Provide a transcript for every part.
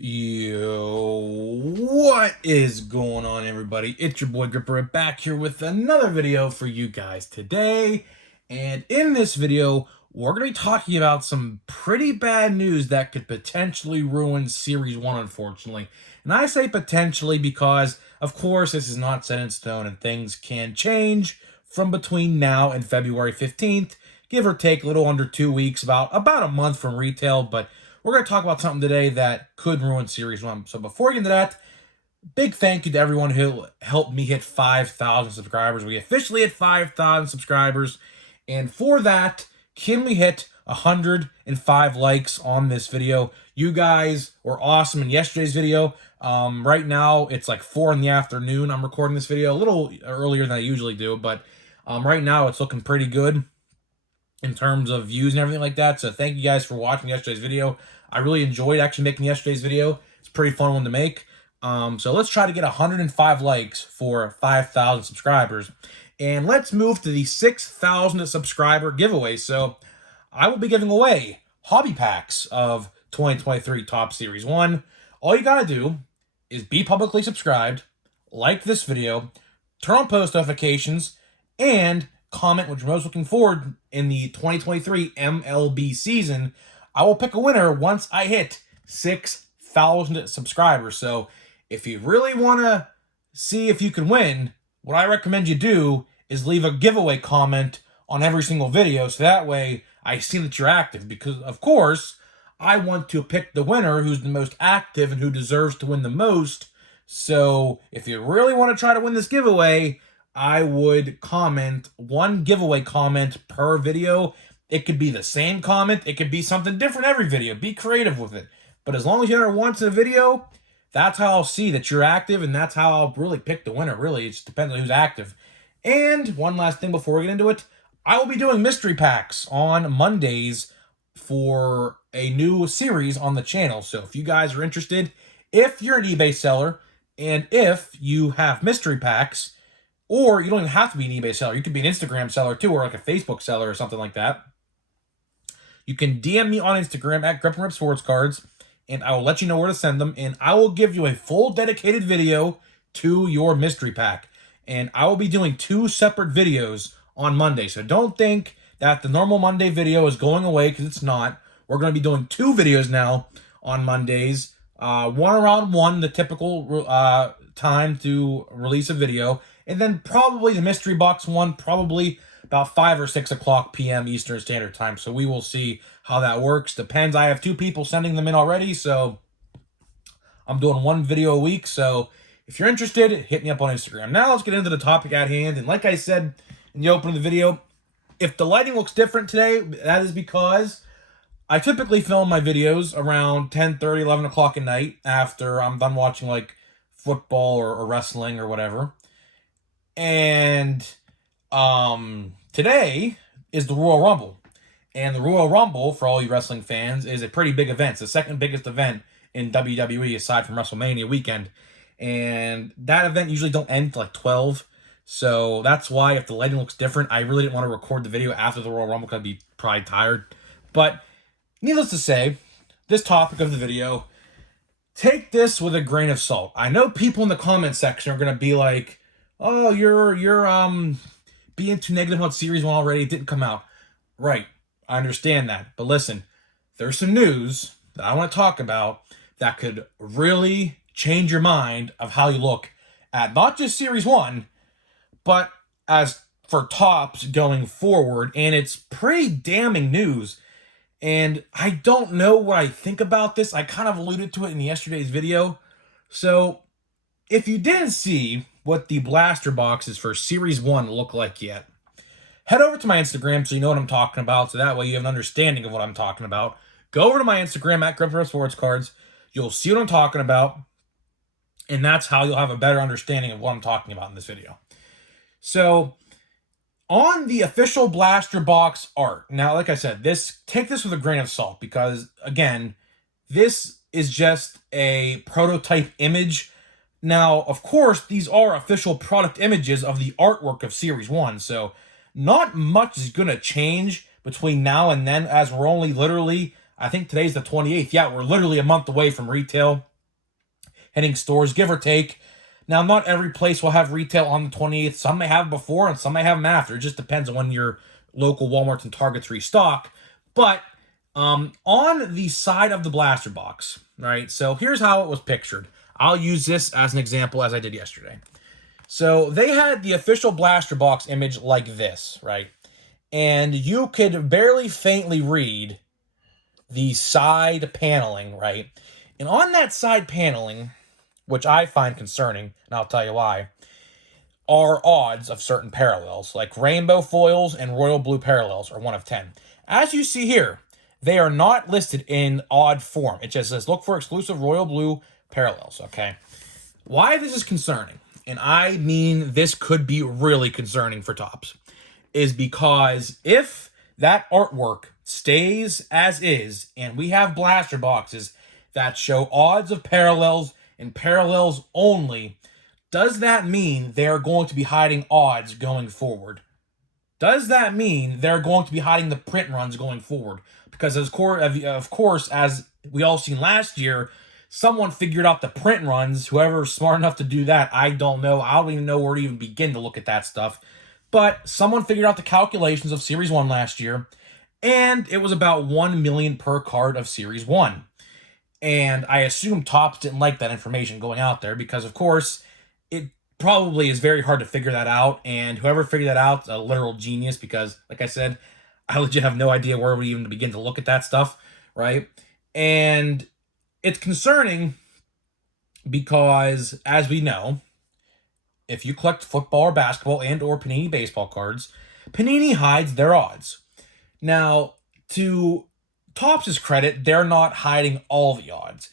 Yo, what is going on, everybody? It's your boy Gripper back here with another video for you guys today. And in this video, we're going to be talking about some pretty bad news that could potentially ruin Series 1, unfortunately. And I say potentially because, of course, this is not set in stone and things can change from between now and February 15th, give or take a little under 2 weeks, about a month from retail, but we're going to talk about something today that could ruin Series 1. So before we get into that, big thank you to everyone who helped me hit 5,000 subscribers. We officially hit 5,000 subscribers. And for that, can we hit 105 likes on this video? You guys were awesome in yesterday's video. Right now, it's like 4 in the afternoon. I'm recording this video a little earlier than I usually do. But right now, it's looking pretty good in terms of views and everything like that. So thank you guys for watching yesterday's video. I really enjoyed actually making yesterday's video. It's a pretty fun one to make. So let's try to get 105 likes for 5,000 subscribers. And let's move to the 6,000 subscriber giveaway. So I will be giving away hobby packs of 2023 Topps Series 1. All you gotta do is be publicly subscribed, like this video, turn on post notifications, and comment what you're most looking forward in the 2023 MLB season. I will pick a winner once I hit 6,000 subscribers. So if you really want to see if you can win, what I recommend you do is leave a giveaway comment on every single video. So that way I see that you're active, because of course I want to pick the winner who's the most active and who deserves to win the most. So if you really want to try to win this giveaway, I would comment one giveaway comment per video. It could be the same comment. It could be something different every video. Be creative with it. But as long as you enter once in a video, that's how I'll see that you're active, and that's how I'll really pick the winner. Really, it just depends on who's active. And one last thing before we get into it, I will be doing mystery packs on Mondays for a new series on the channel. So if you guys are interested, if you're an eBay seller, and if you have mystery packs, or you don't even have to be an eBay seller. You could be an Instagram seller too, or like a Facebook seller or something like that. You can DM me on Instagram at Grip and Rip Sports Cards, and I will let you know where to send them, and I will give you a full dedicated video to your mystery pack. And I will be doing 2 separate videos on Monday. So don't think that the normal Monday video is going away, because it's not. We're going to be doing 2 videos now on Mondays. One around 1, the typical time to release a video. And then probably the mystery box one, probably about 5 or 6 o'clock p.m. Eastern Standard Time. So we will see how that works. Depends. I have 2 people sending them in already, so I'm doing 1 video a week. So if you're interested, hit me up on Instagram. Now let's get into the topic at hand. And like I said in the opening of the video, if the lighting looks different today, that is because I typically film my videos around 10:30, 11 o'clock at night after I'm done watching like football or wrestling or whatever. And today is the Royal Rumble. And the Royal Rumble, for all you wrestling fans, is a pretty big event. It's the second biggest event in WWE aside from WrestleMania weekend. And that event usually don't end till like 12. So that's why if the lighting looks different, I really didn't want to record the video after the Royal Rumble because I'd be probably tired. But needless to say, this topic of the video, take this with a grain of salt. I know people in the comment section are going to be like, oh, you're being too negative on Series 1 already. It didn't come out. Right. I understand that. But listen, there's some news that I want to talk about that could really change your mind of how you look at not just Series 1, but as for Topps going forward. And it's pretty damning news. And I don't know what I think about this. I kind of alluded to it in yesterday's video. So if you didn't see what the blaster boxes for Series 1 look like yet, head over to my Instagram so you know what I'm talking about, so that way you have an understanding of what I'm talking about. Go over to my Instagram at Grip Sports Cards. You'll see what I'm talking about, and that's how you'll have a better understanding of what I'm talking about in this video. So on the official blaster box art, now like I said, take this with a grain of salt, because again, this is just a prototype image. Now, of course, these are official product images of the artwork of Series 1, so not much is going to change between now and then, as we're only literally I think today's the 28th. Yeah, we're literally a month away from retail hitting stores, give or take. Now, not every place will have retail on the 28th. Some may have before and some may have them after. It just depends on when your local Walmarts and Targets restock. But on the side of the blaster box, right? So here's how it was pictured. I'll use this as an example as I did yesterday. So they had the official blaster box image like this, right? And you could barely faintly read the side paneling, right? And on that side paneling, which I find concerning, and I'll tell you why, are odds of certain parallels, like rainbow foils and royal blue parallels are 1 of 10. As you see here, they are not listed in odd form. It just says, look for exclusive royal blue parallels, okay? Why this is concerning, and I mean this could be really concerning for Topps, is because if that artwork stays as is, and we have blaster boxes that show odds of parallels and parallels only, does that mean they're going to be hiding odds going forward? Does that mean they're going to be hiding the print runs going forward? Because of course, as we all seen last year, someone figured out the print runs. Whoever's smart enough to do that, I don't know. I don't even know where to even begin to look at that stuff. But someone figured out the calculations of Series 1 last year, and it was about 1 million per card of Series 1. And I assume Topps didn't like that information going out there because, of course, it probably is very hard to figure that out. And whoever figured that out, a literal genius, because, like I said, I legit have no idea where we even begin to look at that stuff, right? And it's concerning because, as we know, if you collect football or basketball and or Panini baseball cards, Panini hides their odds. Now, to Topps' credit, they're not hiding all the odds.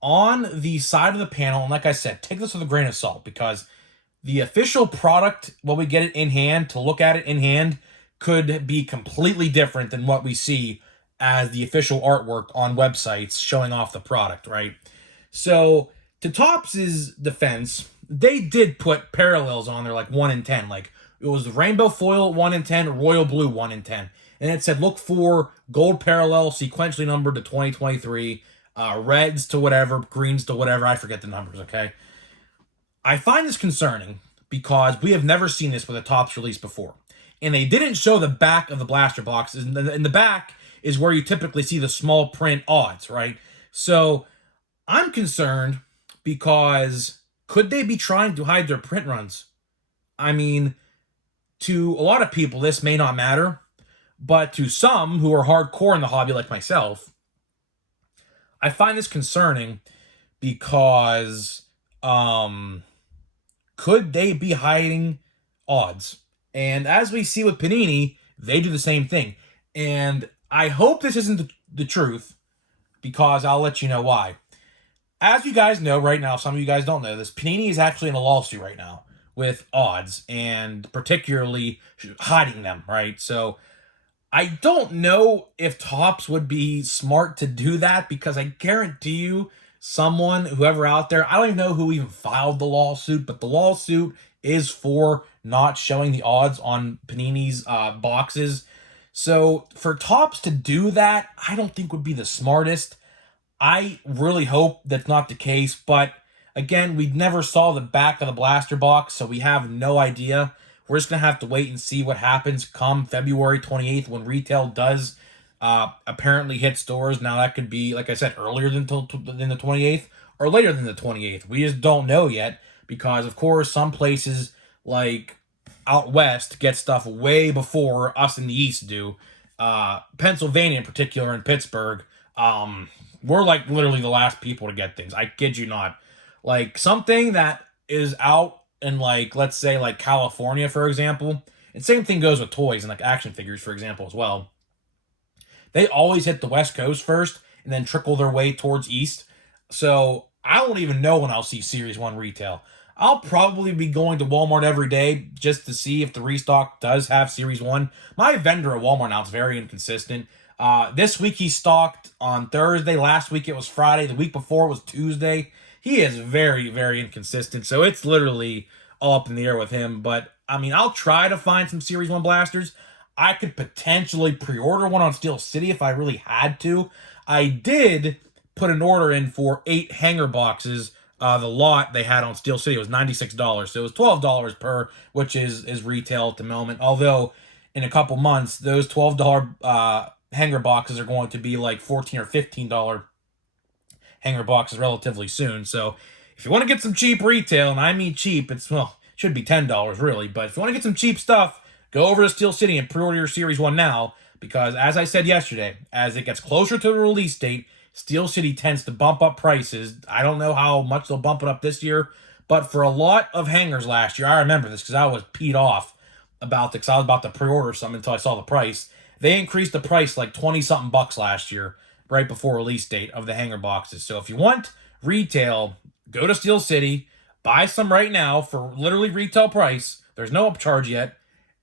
On the side of the panel, and like I said, take this with a grain of salt because the official product, when we get it in hand, to look at it in hand, could be completely different than what we see as the official artwork on websites showing off the product, right? So, to Topps' defense, they did put parallels on there like 1 in 10. Like, it was rainbow foil 1 in 10, royal blue 1 in 10. And it said, look for gold parallel sequentially numbered to 2023, reds to whatever, greens to whatever. I forget the numbers, okay? I find this concerning because we have never seen this with a Topps release before. And they didn't show the back of the blaster box. In the back is where you typically see the small print odds, right? So I'm concerned because could they be trying to hide their print runs? I mean, to a lot of people, this may not matter. But to some who are hardcore in the hobby like myself, I find this concerning because could they be hiding odds? And as we see with Panini, they do the same thing. And I hope this isn't the truth because I'll let you know why. As you guys know right now, some of you guys don't know this, Panini is actually in a lawsuit right now with odds and particularly hiding them, right? So I don't know if Topps would be smart to do that because I guarantee you whoever out there, I don't even know who even filed the lawsuit, but the lawsuit is for not showing the odds on Panini's boxes. So for Topps to do that, I don't think would be the smartest. I really hope that's not the case, but again, we never saw the back of the blaster box, so we have no idea. We're just going to have to wait and see what happens come February 28th when retail does apparently hit stores. Now, that could be, like I said, earlier than the 28th or later than the 28th. We just don't know yet because, of course, some places like out west get stuff way before us in the east do. Pennsylvania in particular and Pittsburgh, we're like literally the last people to get things. I kid you not. Like something that is out in like, let's say like California, for example, and same thing goes with toys and like action figures, for example, as well. They always hit the West Coast first and then trickle their way towards East. So I don't even know when I'll see Series 1 retail. I'll probably be going to Walmart every day just to see if the restock does have Series 1. My vendor at Walmart now is very inconsistent. This week he stocked on Thursday. Last week it was Friday. The week before it was Tuesday. He is very, very inconsistent. So it's literally all up in the air with him. But, I mean, I'll try to find some Series 1 blasters. I could potentially pre-order one on Steel City if I really had to. I did put an order in for 8 hanger boxes. The lot they had on Steel City was $96, so it was $12 per, which is retail at the moment. Although in a couple months, those $12 hanger boxes are going to be like $14 or $15 hanger boxes relatively soon. So if you want to get some cheap retail, and I mean cheap, it's, well, it should be $10 really, but if you want to get some cheap stuff, go over to Steel City and pre-order your Series 1 now, because as I said yesterday, as it gets closer to the release date, Steel City tends to bump up prices. I don't know how much they'll bump it up this year, but for a lot of hangers last year, I remember this because I was peed off about because I was about to pre-order some until I saw the price. They increased the price like 20-something bucks last year, right before release date of the hanger boxes. So if you want retail, go to Steel City, buy some right now for literally retail price. There's no upcharge yet,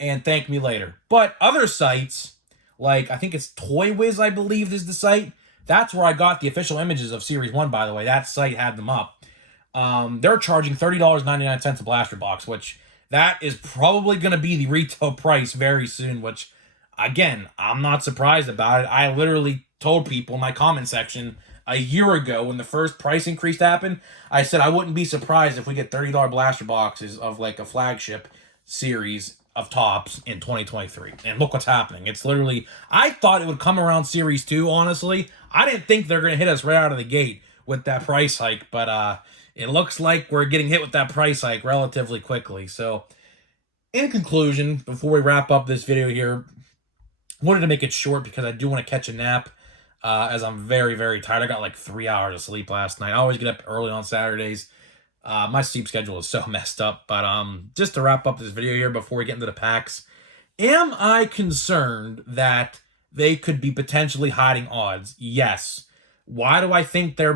and thank me later. But other sites, like I think it's Toy Wiz, I believe is the site. That's where I got the official images of Series 1, by the way. That site had them up. They're charging $30.99 a blaster box, which that is probably going to be the retail price very soon, which, again, I'm not surprised about it. I literally told people in my comment section a year ago when the first price increase happened, I said I wouldn't be surprised if we get $30 blaster boxes of like a flagship series of tops in 2023. And look what's happening. It's literally, I thought it would come around Series 2, honestly. I didn't think they're going to hit us right out of the gate with that price hike, but it looks like we're getting hit with that price hike relatively quickly. So, in conclusion, before we wrap up this video here, I wanted to make it short because I do want to catch a nap, as I'm very, very tired. I got like 3 hours of sleep last night. I always get up early on Saturdays. My sleep schedule is so messed up. But just to wrap up this video here before we get into the packs, am I concerned that they could be potentially hiding odds? Yes. Why do I think they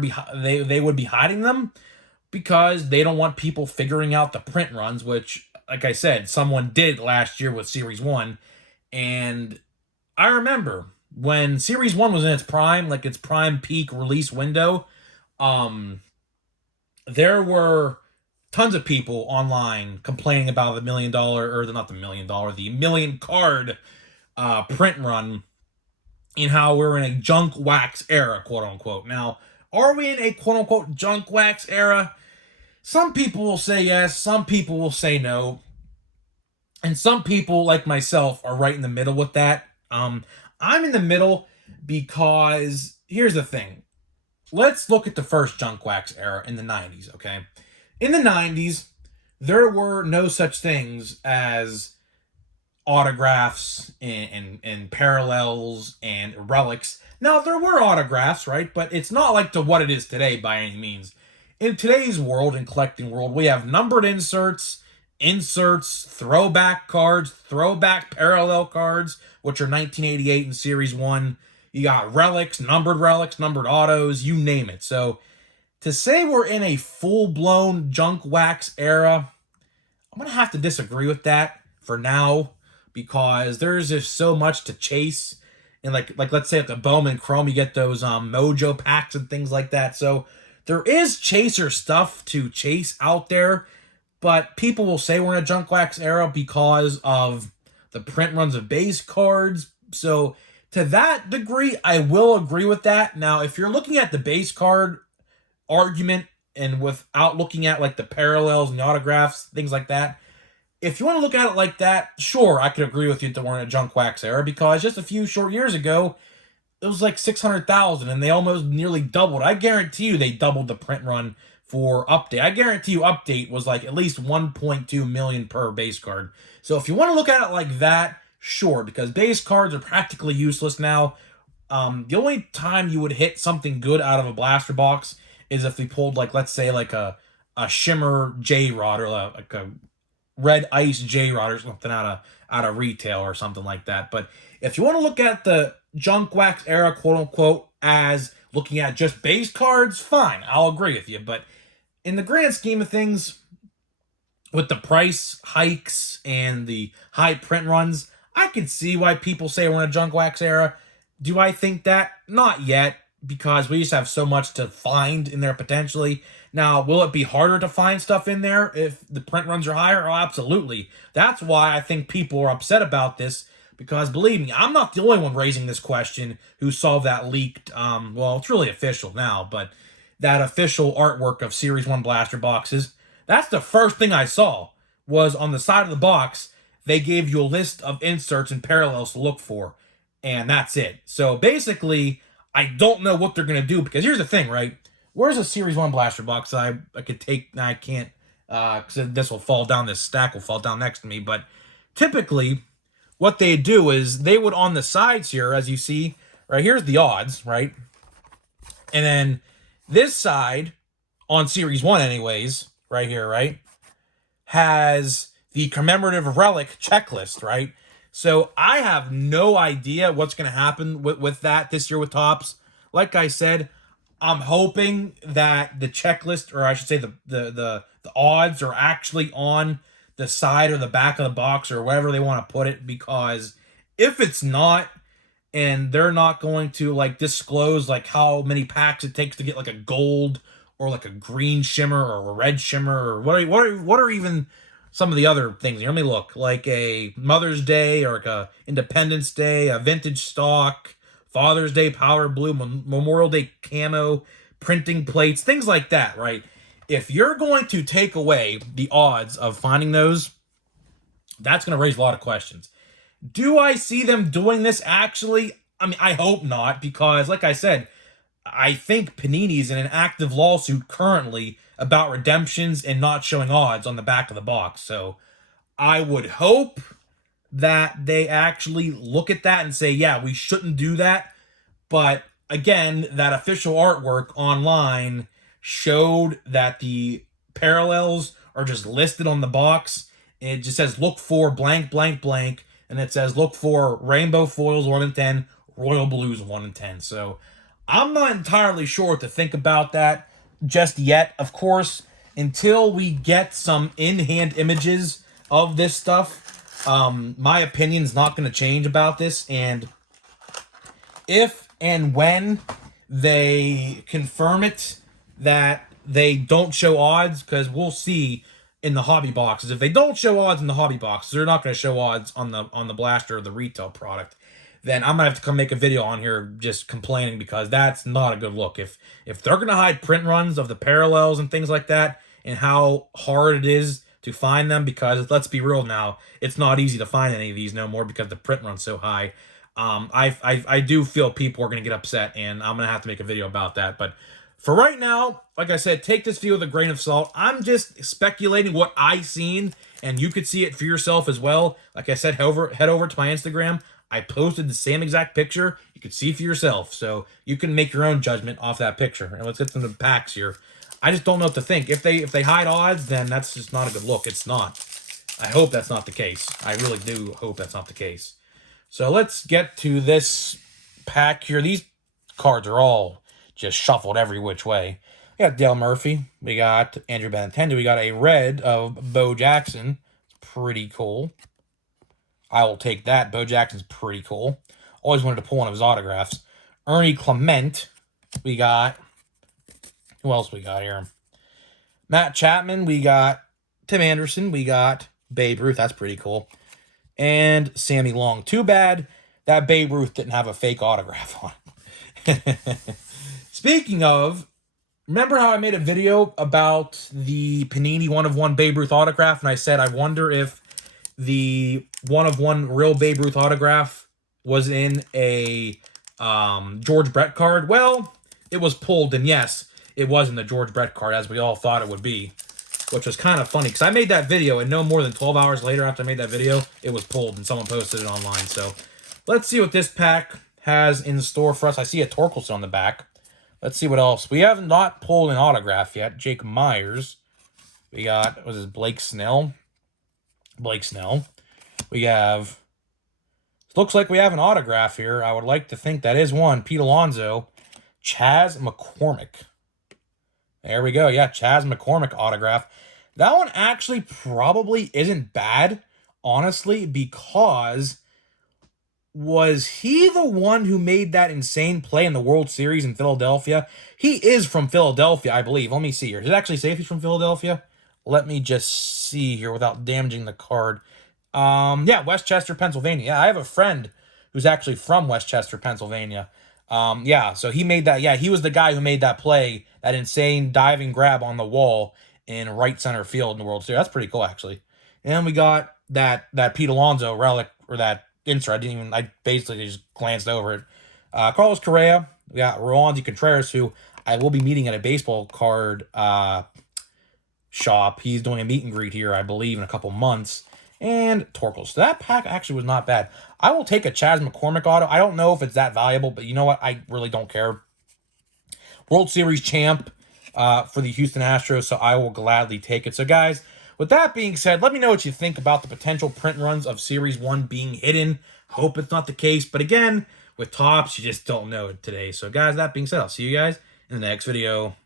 would be hiding them? Because they don't want people figuring out the print runs, which, like I said, someone did last year with Series 1. And I remember when Series 1 was in its prime, like its prime peak release window, there were tons of people online complaining about the the million card print run, and how we're in a junk wax era, quote unquote. Now, are we in a quote unquote junk wax era? Some people will say yes, some people will say no. And some people, like myself, are right in the middle with that. I'm in the middle because here's the thing. Let's look at the first junk wax era in the 90s, okay? In the 90s, there were no such things as autographs and parallels and relics. Now, there were autographs, right? But it's not like to what it is today by any means. In today's world, in collecting world, we have numbered inserts, throwback cards, throwback parallel cards, which are 1988 and Series 1. You got relics, numbered autos, you name it. So to say we're in a full-blown junk wax era, I'm going to have to disagree with that for now, because there's just so much to chase. And like let's say at the Bowman Chrome, you get those Mojo packs and things like that. So there is chaser stuff to chase out there, but people will say we're in a junk wax era because of the print runs of base cards. So to that degree, I will agree with that. Now, if you're looking at the base card argument and without looking at like the parallels and the autographs, things like that, if you want to look at it like that, sure, I could agree with you that we're in a junk wax era, because just a few short years ago, it was like 600,000 and they almost nearly doubled. I guarantee you they doubled the print run for Update. I guarantee you Update was like at least 1.2 million per base card. So if you want to look at it like that, sure, because base cards are practically useless now. The only time you would hit something good out of a blaster box is if they pulled, like, let's say like a Shimmer J-Rod, or like a Red Ice J-Rod or something out of retail or something like that. But if you want to look at the junk wax era, quote unquote, as looking at just base cards, fine, I'll agree with you. But in the grand scheme of things, with the price hikes and the high print runs, I can see why people say we're in a junk wax era. Do I think that? Not yet, because we just have so much to find in there potentially. Now, will it be harder to find stuff in there if the print runs are higher? Oh, absolutely. That's why I think people are upset about this. Because believe me, I'm not the only one raising this question who saw that leaked, well, it's really official now, but that official artwork of Series 1 blaster boxes. That's the first thing I saw, was on the side of the box, they gave you a list of inserts and parallels to look for, and that's it. So basically, I don't know what they're going to do, because here's the thing, right? Where's a Series 1 blaster box I could take? I can't, because this will fall down, this stack will fall down next to me, but typically, what they do is they would, on the sides here, as you see, right here's the odds, right? And then this side, on Series 1 anyways, right here, right, has the commemorative relic checklist, right? So I have no idea what's going to happen with that this year with Topps. Like I said, I'm hoping that the checklist, or I should say the odds, are actually on the side or the back of the box or wherever they want to put it, because if it's not, and they're not going to like disclose like how many packs it takes to get like a gold or like a green shimmer or a red shimmer, or what are even some of the other things here. Let me look. Like a Mother's Day or like a Independence Day, a vintage stock, Father's Day powder blue, Memorial Day camo, printing plates, things like that, right? If you're going to take away the odds of finding those, that's going to raise a lot of questions. Do I see them doing this actually? I mean, I hope not, because like I said, I think Panini's in an active lawsuit currently about redemptions and not showing odds on the back of the box. So I would hope that they actually look at that and say, yeah, we shouldn't do that. But again, that official artwork online showed that the parallels are just listed on the box. It just says, look for blank, blank, blank. And it says, look for rainbow foils 1 in 10, royal blues 1 in 10. So I'm not entirely sure what to think about that just yet. Of course, until we get some in-hand images of this stuff, my opinion's not going to change about this. And if and when they confirm it that they don't show odds, because we'll see in the hobby boxes. If they don't show odds in the hobby boxes, they're not going to show odds on the blaster or the retail product. Then I'm gonna have to come make a video on here just complaining, because that's not a good look. If they're gonna hide print runs of the parallels and things like that, and how hard it is to find them, because let's be real now, it's not easy to find any of these no more because the print run's so high. I do feel people are gonna get upset, and I'm gonna have to make a video about that. But for right now, like I said, take this video with a grain of salt. I'm just speculating what I seen, and you could see it for yourself as well. Like I said, head over to my Instagram. I posted the same exact picture. You can see for yourself, so you can make your own judgment off that picture. And let's get some of the packs here. I just don't know what to think. If they hide odds, then that's just not a good look. It's not. I hope that's not the case. I really do hope that's not the case. So let's get to this pack here. These cards are all just shuffled every which way. We got Dale Murphy. We got Andrew Benintendi. We got a red of Bo Jackson. It's pretty cool. I will take that. Bo Jackson's pretty cool. Always wanted to pull one of his autographs. Ernie Clement. We got... Who else we got here? Matt Chapman. We got Tim Anderson. We got Babe Ruth. That's pretty cool. And Sammy Long. Too bad that Babe Ruth didn't have a fake autograph on it. Speaking of, remember how I made a video about the Panini 1/1 Babe Ruth autograph? And I said, I wonder if the 1/1 real Babe Ruth autograph was in a George Brett card. Well, it was pulled, and yes, it was in the George Brett card, as we all thought it would be, which was kind of funny, because I made that video, and no more than 12 hours later after I made that video, it was pulled, and someone posted it online. So let's see what this pack has in store for us. I see a Torkelson on the back. Let's see what else. We have not pulled an autograph yet. Jake Myers. We got, what was this, Blake Snell. We have, looks like we have an autograph here. I would like to think that is one. Pete Alonso. Chas McCormick. There we go. Yeah, Chas McCormick autograph. That one actually probably isn't bad, honestly, because was he the one who made that insane play in the World Series in Philadelphia? He is from Philadelphia, I believe. Let me see here. Does it actually say if he's from Philadelphia? Let me just see here without damaging the card. Yeah, Westchester, Pennsylvania. Yeah, I have a friend who's actually from Westchester, Pennsylvania. Yeah, so he made that. Yeah, he was the guy who made that play, that insane diving grab on the wall in right center field in the World Series. That's pretty cool, actually. And we got that Pete Alonso relic, or that insert. I basically just glanced over it. Carlos Correa. We got Roansy Contreras, who I will be meeting at a baseball card shop. He's doing a meet and greet here, I believe, in a couple months. And Torkel. So that pack actually was not bad. I will take a Chas McCormick auto. I don't know if it's that valuable, but you know what? I really don't care. World Series champ for the Houston Astros, so I will gladly take it. So, guys, with that being said, let me know what you think about the potential print runs of Series 1 being hidden. Hope it's not the case. But again, with Topps, you just don't know it today. So, guys, that being said, I'll see you guys in the next video.